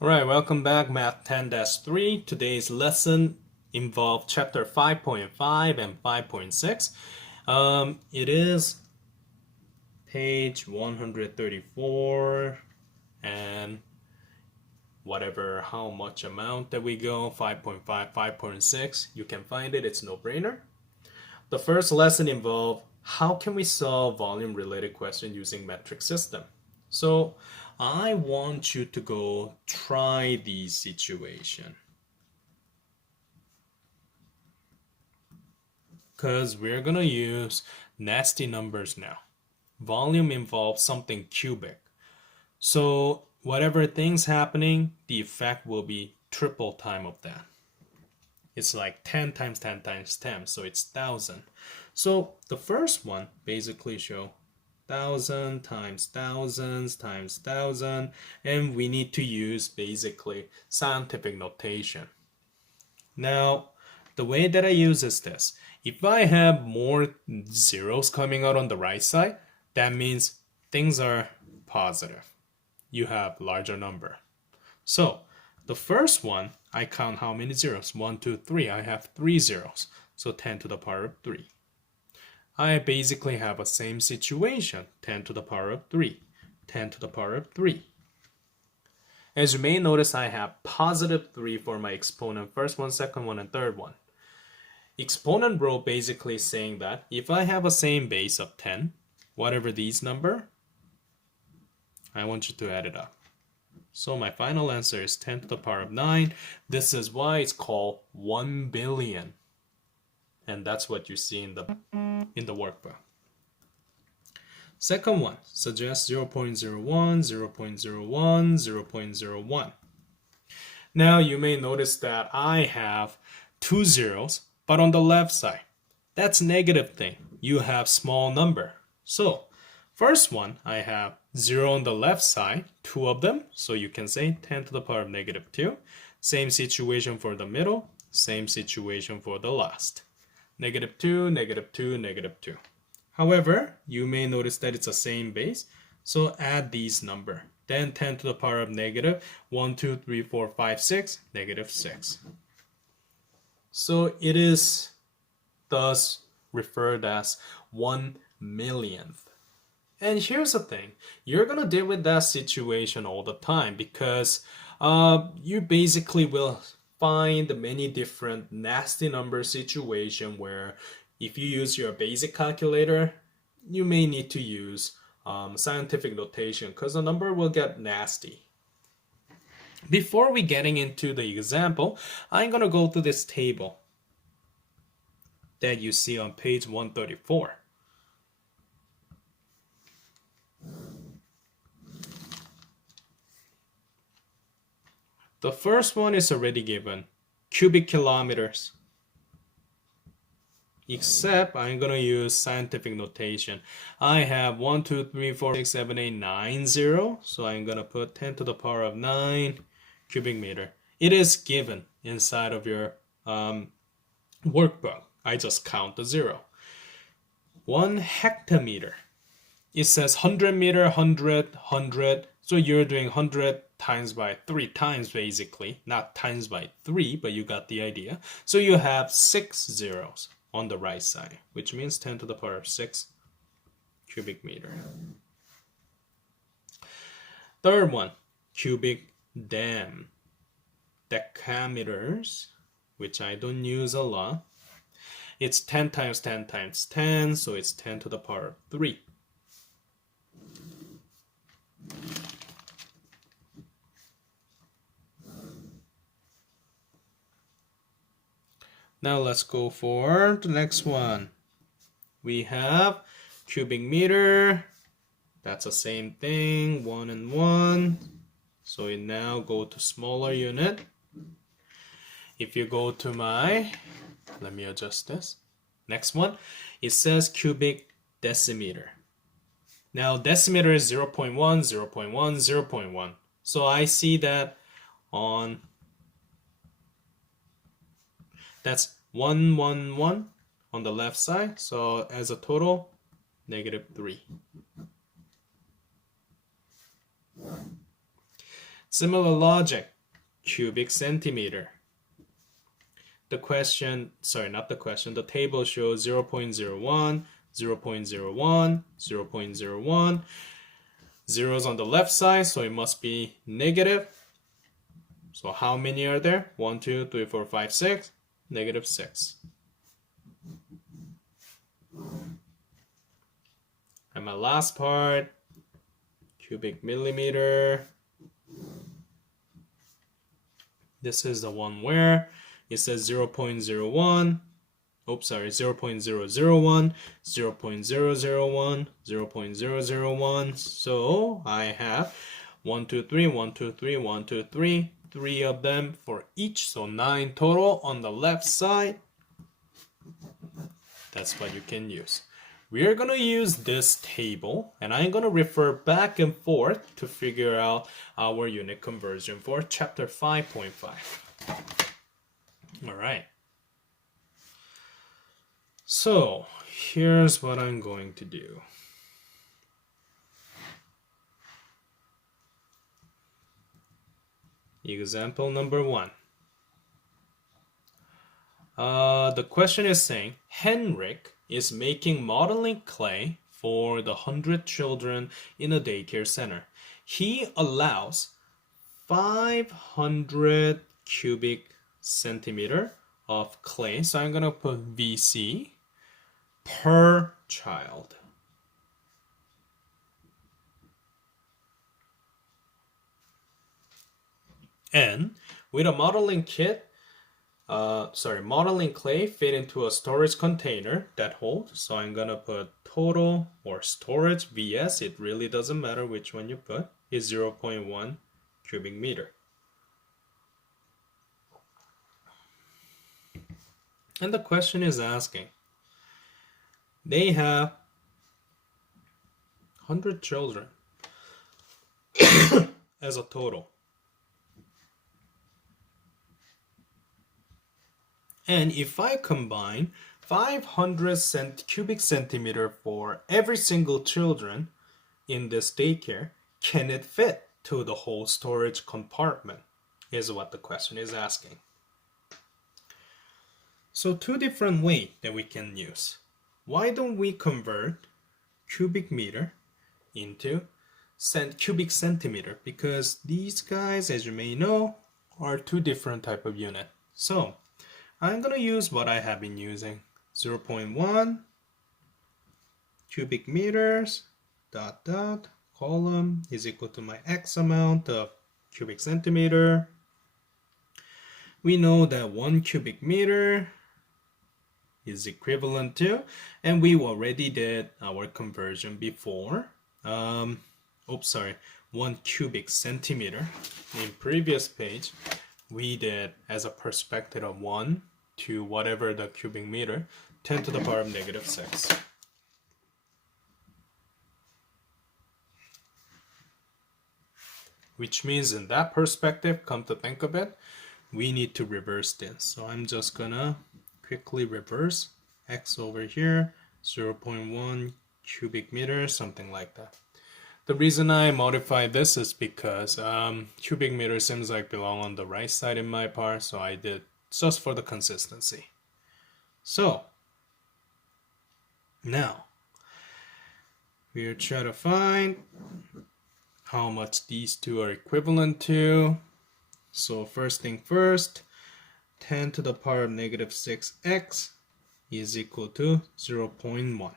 Alright, welcome back, Math 10-3. Today's lesson involved chapter 5.5 and 5.6. It is page 134 and whatever how much amount that we go, 5.5, 5.6. You can find it, it's no-brainer. The first lesson involved how can we solve volume related question using metric system. So I want you to go try the situation, because we're gonna use nasty numbers now. Volume involves something cubic, so whatever things happening, the effect will be triple time of that. It's like 10 times 10 times 10, so it's 1,000. So the first one basically show 1,000 times thousands times 1,000, and we need to use basically scientific notation. Now, the way that I use is this. If I have more zeros coming out on the right side, that means things are positive. You have larger number. So the first one, I count how many zeros? 1, 2, 3. I have 3 zeros. So 10 to the power of 3. I basically have a same situation. 10 to the power of 3. 10 to the power of 3. As you may notice, I have positive 3 for my exponent. First one, second one, and third one. Exponent rule basically saying that if I have a same base of 10, whatever these number, I want you to add it up. So my final answer is 10 to the power of 9. This is why it's called 1 billion. And that's what you see in the workbook. Second one, suggest 0.01, 0.01, 0.01. Now you may notice that I have 2 zeros, but on the left side, that's negative thing. You have small number. So first one, I have 0 on the left side, 2 of them. So you can say 10 to the power of negative 2. Same situation for the middle. Same situation for the last. Negative 2, negative 2, negative 2. However, you may notice that it's the same base. So add these number. Then 10 to the power of negative 1, 2, 3, 4, 5, 6, negative 6. So it is thus referred as 1 millionth. And here's the thing, you're going to deal with that situation all the time because you basically will find many different nasty number situation where if you use your basic calculator, you may need to use scientific notation because the number will get nasty. Before we getting into the example, I'm going to go through this table that you see on page 134. The first one is already given, cubic kilometers. Except I'm going to use scientific notation. I have 1, 2, 3, 4, 6, 7, 8, 9, 0. So I'm going to put 10 to the power of 9 cubic meter. It is given inside of your workbook. I just count the 0. 1 hectometer. It says 100 meter, 100, 100. So you're doing 100 times by 3 times basically. Not times by 3, but you got the idea. So you have 6 zeros on the right side, which means 10 to the power of 6 cubic meter. Third one, cubic dam. Decameters, which I don't use a lot. It's 10 times 10 times 10, so it's 10 to the power of 3. Now let's go for the next one. We have cubic meter. That's the same thing, 1 and 1. So it now go to smaller unit. If you go to let me adjust this. Next one, it says cubic decimeter. Now decimeter is 0.1, 0.1, 0.1. So I see that on that's 1, 1, 1 on the left side. So as a total, negative 3. Similar logic, cubic centimeter. The table shows 0.01, 0.01, 0.01. Zeros on the left side, so it must be negative. So how many are there? 1, 2, 3, 4, 5, 6. Negative 6. And my last part, cubic millimeter. This is the one where it says 0.01. Oops, sorry, 0.001, 0.001, 0.001. So I have 1, 2, 3, 1, 2, 3, 1, 2, 3. 3 of them for each, so 9 total on the left side. That's what you can use. We are going to use this table, and I'm going to refer back and forth to figure out our unit conversion for chapter 5.5. All right. So here's what I'm going to do. Example number 1. The question is saying, Henrik is making modeling clay for the 100 children in a daycare center. He allows 500 cubic centimeter of clay. So I'm going to put VC per child. And with a modeling modeling clay fit into a storage container that holds. So I'm gonna put total or storage VS. It really doesn't matter which one you put. Is 0.1 cubic meter. And the question is asking, they have 100 children as a total. And if I combine 500 cubic centimeter for every single children in this daycare, can it fit to the whole storage compartment? Is what the question is asking. So 2 different ways that we can use. Why don't we convert cubic meter into cubic centimeter? Because these guys, as you may know, are 2 different type of unit. So I'm going to use what I have been using. 0.1 cubic meters dot dot column is equal to my X amount of cubic centimeter. We know that 1 cubic meter is equivalent to, and we already did our conversion before. 1 cubic centimeter. In previous page, we did as a perspective of 1 to whatever the cubic meter, 10 to the power of negative 6. Which means in that perspective, come to think of it, we need to reverse this. So I'm just gonna quickly reverse X over here, 0.1 cubic meter, something like that. The reason I modify this is because cubic meter seems like belong on the right side in my part, so I did just for the consistency. So now we'll try to find how much these two are equivalent to. So first thing first, 10 to the power of negative 6x is equal to 0.1.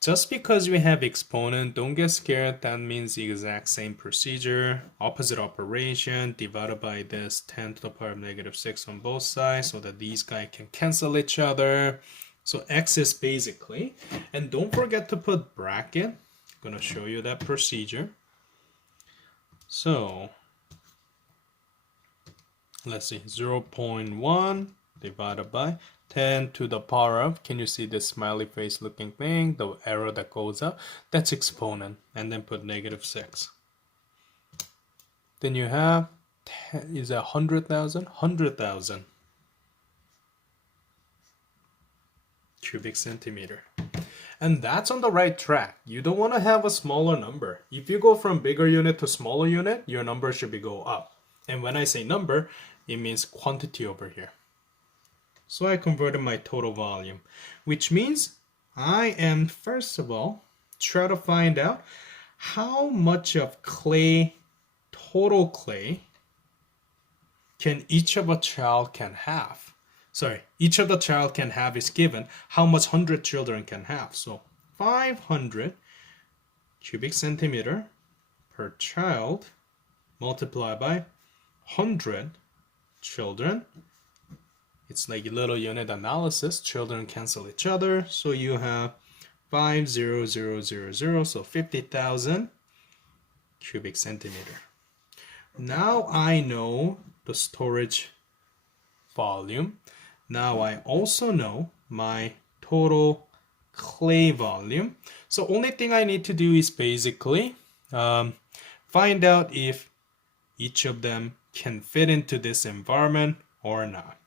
Just because we have exponent, don't get scared. That means the exact same procedure. Opposite operation divided by this 10 to the power of negative 6 on both sides so that these guys can cancel each other. So x is basically, and don't forget to put bracket. I'm going to show you that procedure. So let's see, 0.1 divided by 10 to the power of, can you see this smiley face looking thing, the arrow that goes up? That's exponent, and then put negative 6. Then you have, is that 100,000? 100,000 cubic centimeter. And that's on the right track. You don't want to have a smaller number. If you go from bigger unit to smaller unit, your number should be go up. And when I say number, it means quantity over here. So I converted my total volume, which means I am, first of all, try to find out how much of clay, total clay, can each of a child can have. Sorry, each of the child can have is given how much 100 children can have. So 500 cubic centimeter per child multiplied by 100 children. It's like a little unit analysis. Children cancel each other. So you have 50000, so 50,000 cubic centimeter. Now I know the storage volume. Now I also know my total clay volume. So only thing I need to do is basically find out if each of them can fit into this environment or not.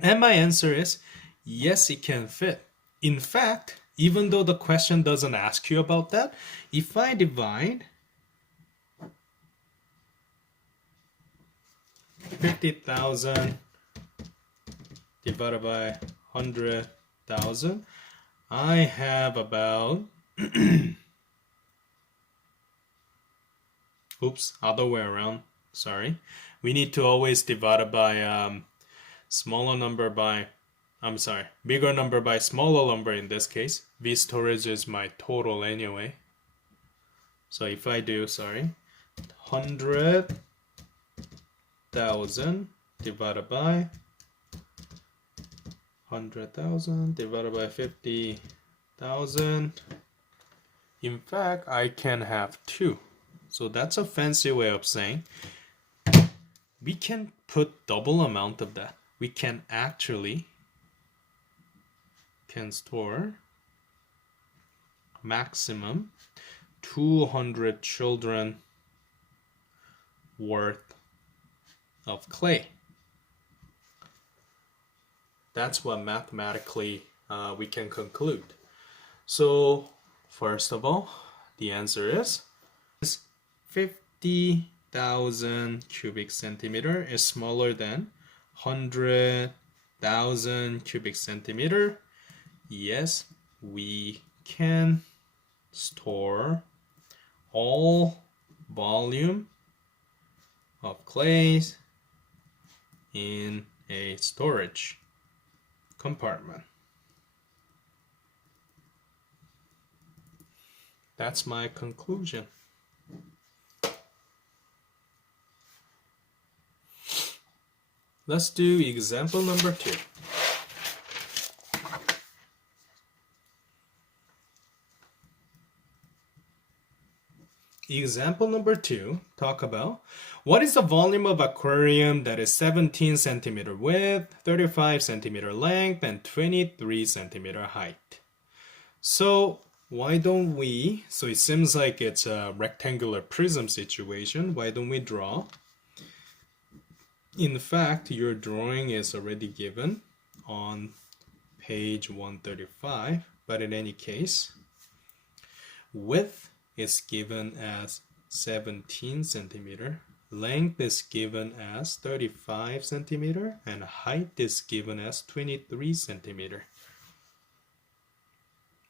And my answer is yes, it can fit. In fact, even though the question doesn't ask you about that, if I divide 50,000 divided by 100,000, I have about oops, other way around, sorry. We need to always divide it by smaller number by, I'm sorry, bigger number by smaller number in this case. V storage is my total anyway. So if I do, 100,000 divided by 100,000 divided by 50,000. In fact, I can have 2. So that's a fancy way of saying we can put double amount of that. We can actually store maximum 200 children worth of clay. That's what mathematically we can conclude. So first of all, the answer is 50,000 cubic centimeter is smaller than 100,000 cubic centimeter. Yes, we can store all volume of clays in a storage compartment. That's my conclusion. Let's do example number 2. Example number 2 talk about what is the volume of aquarium that is 17 centimeter width, 35 centimeter length, and 23 centimeter height. So why don't we, so it seems like it's a rectangular prism situation. Why don't we draw? In fact, your drawing is already given on page 135, but in any case, width is given as 17 centimeter, length is given as 35 centimeter, and height is given as 23 centimeter.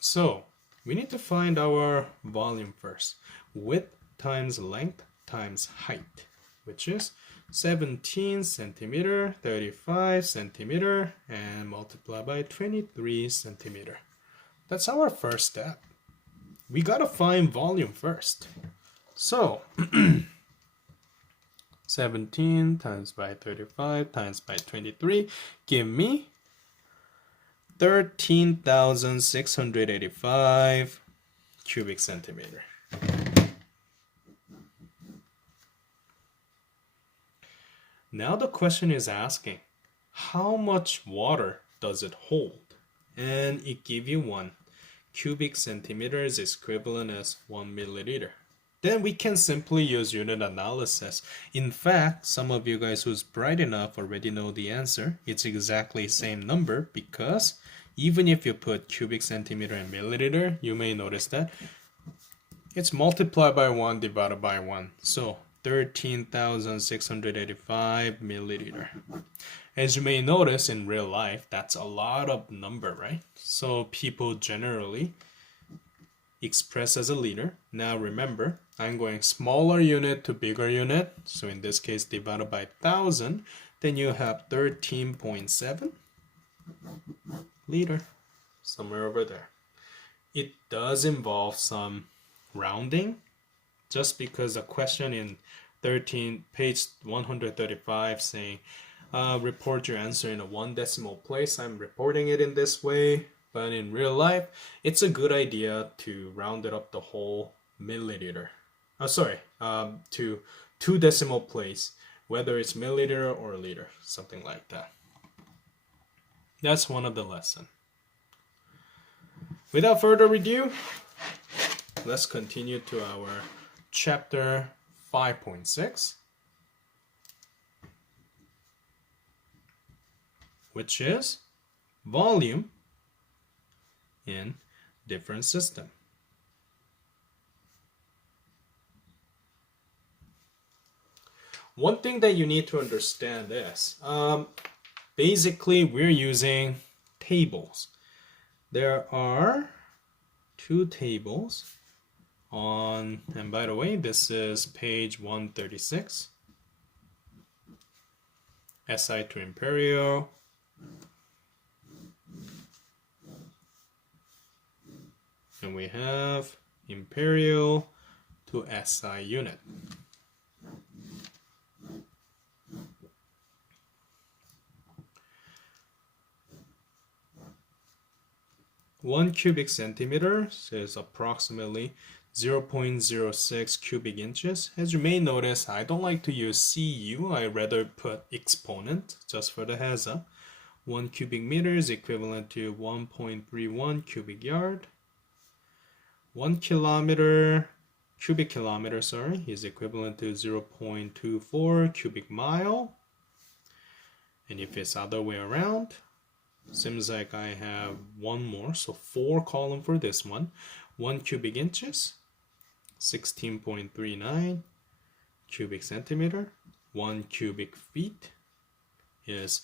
So we need to find our volume first. Width times length times height, which is 17 centimeter, 35 centimeter, and multiply by 23 centimeter. That's our first step. We gotta find volume first. So 17 times by 35 times by 23 give me 13,685 cubic centimeter. Now the question is asking, how much water does it hold? And it gives you 1 cubic centimeters is equivalent as 1 milliliter. Then we can simply use unit analysis. In fact, some of you guys who's bright enough already know the answer. It's exactly the same number because even if you put cubic centimeter and milliliter, you may notice that it's multiplied by 1 divided by 1. So 13,685 milliliter. As you may notice in real life, that's a lot of number, right? So people generally express as a liter. Now remember, I'm going smaller unit to bigger unit. So in this case, divided by 1,000, then you have 13.7 liter, somewhere over there. It does involve some rounding, just because a question in page 135 saying, report your answer in a 1 decimal place. I'm reporting it in this way. But in real life, it's a good idea to round it up the whole milliliter. To 2 decimal place, whether it's milliliter or liter, something like that. That's one of the lessons. Without further ado, let's continue to our chapter 5.6, which is volume in different system. One thing that you need to understand is, basically we're using tables. There are 2 tables on, and by the way, this is page 136, SI to Imperial, and we have Imperial to SI unit. One cubic centimeter is approximately 0.06 cubic inches. As you may notice, I don't like to use CU. I rather put exponent, just for the heads up. 1 cubic meter is equivalent to 1.31 cubic yard. 1 cubic kilometer, is equivalent to 0.24 cubic mile. And if it's other way around, seems like I have one more, so 4 column for this one. 1 cubic inches, 16.39 cubic centimeter. 1 cubic feet is,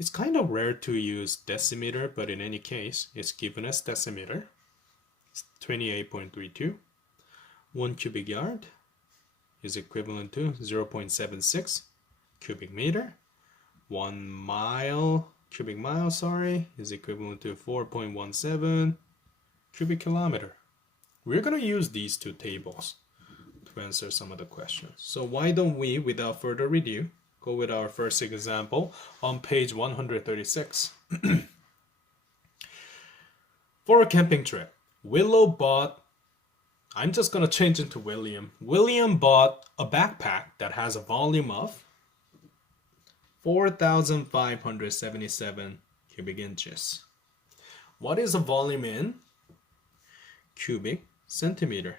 it's kind of rare to use decimeter, but in any case, it's given as decimeter. 28.32. 1 cubic yard is equivalent to 0.76 cubic meter. 1 cubic mile, is equivalent to 4.17 cubic kilometer. We're going to use these 2 tables to answer some of the questions. So why don't we, without further ado, go with our first example on page 136. For a camping trip, Willow bought, I'm just going to change into William. William bought a backpack that has a volume of 4,577 cubic inches. What is the volume in cubic centimeter?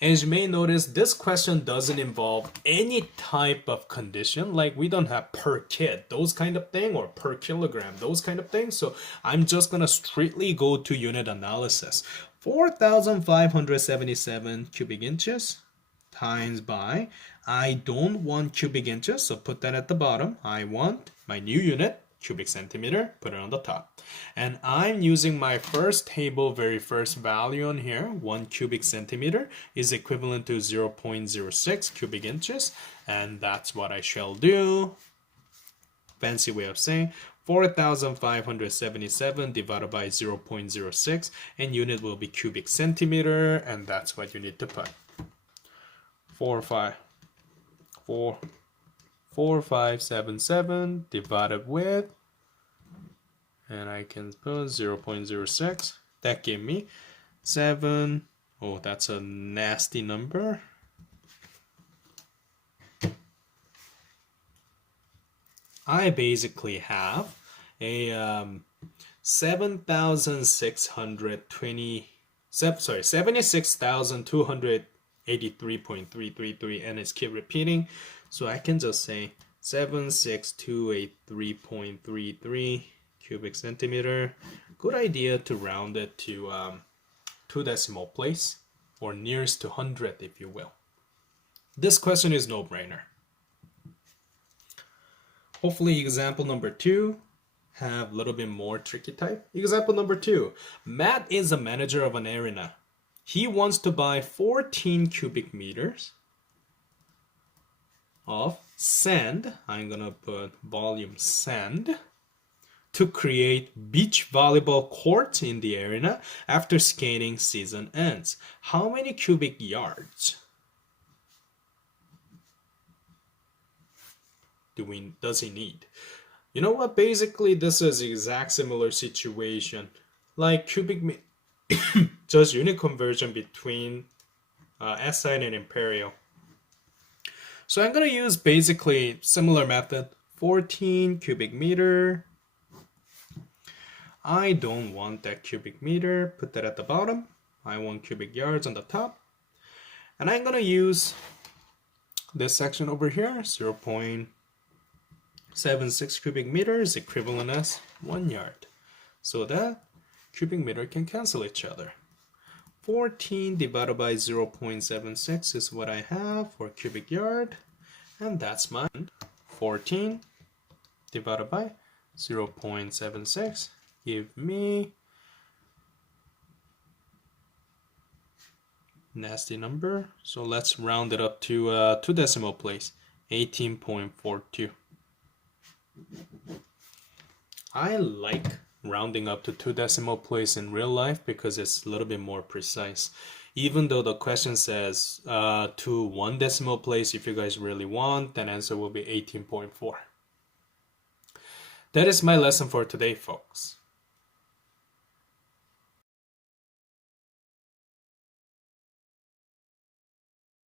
As you may notice, this question doesn't involve any type of condition, like we don't have per kid, those kind of thing, or per kilogram, those kind of things. So I'm just gonna strictly go to unit analysis. 4,577 cubic inches times by, I don't want cubic inches, so put that at the bottom. I want my new unit, cubic centimeter, put it on the top. And I'm using my first table, very first value on here. 1 cubic centimeter is equivalent to 0.06 cubic inches. And that's what I shall do. Fancy way of saying 4,577 divided by 0.06, and unit will be cubic centimeter, and that's what you need to put. 4,577 divided with, and I can put 0.06. That gave me 7. Oh, that's a nasty number. I basically have a 76,283.333, and it's keep repeating, so I can just say 76283.33 cubic centimeter. Good idea to round it to 2 decimal place, or nearest to 100 if you will. This question is no-brainer. Hopefully example number 2 have a little bit more tricky type. Example number 2. Matt is a manager of an arena. He wants to buy 14 cubic meters of sand. I'm gonna put volume sand to create beach volleyball courts in the arena after skating season ends. How many cubic yards does he need? You know what? Basically, this is the exact similar situation. Like cubic just unit conversion between SI and imperial. So I'm going to use basically similar method. 14 cubic meter. I don't want that cubic meter. Put that at the bottom. I want cubic yards on the top. And I'm going to use this section over here, 0.76 cubic meters, equivalent as 1 yard. So that cubic meter can cancel each other. 14 divided by 0.76 is what I have for cubic yard. And that's mine. 14 divided by 0.76 give me nasty number. So let's round it up to 2 decimal place. 18.42. I like rounding up to 2 decimal place in real life because it's a little bit more precise. Even though the question says to 1 decimal place, if you guys really want, then answer will be 18.4. That is my lesson for today, folks.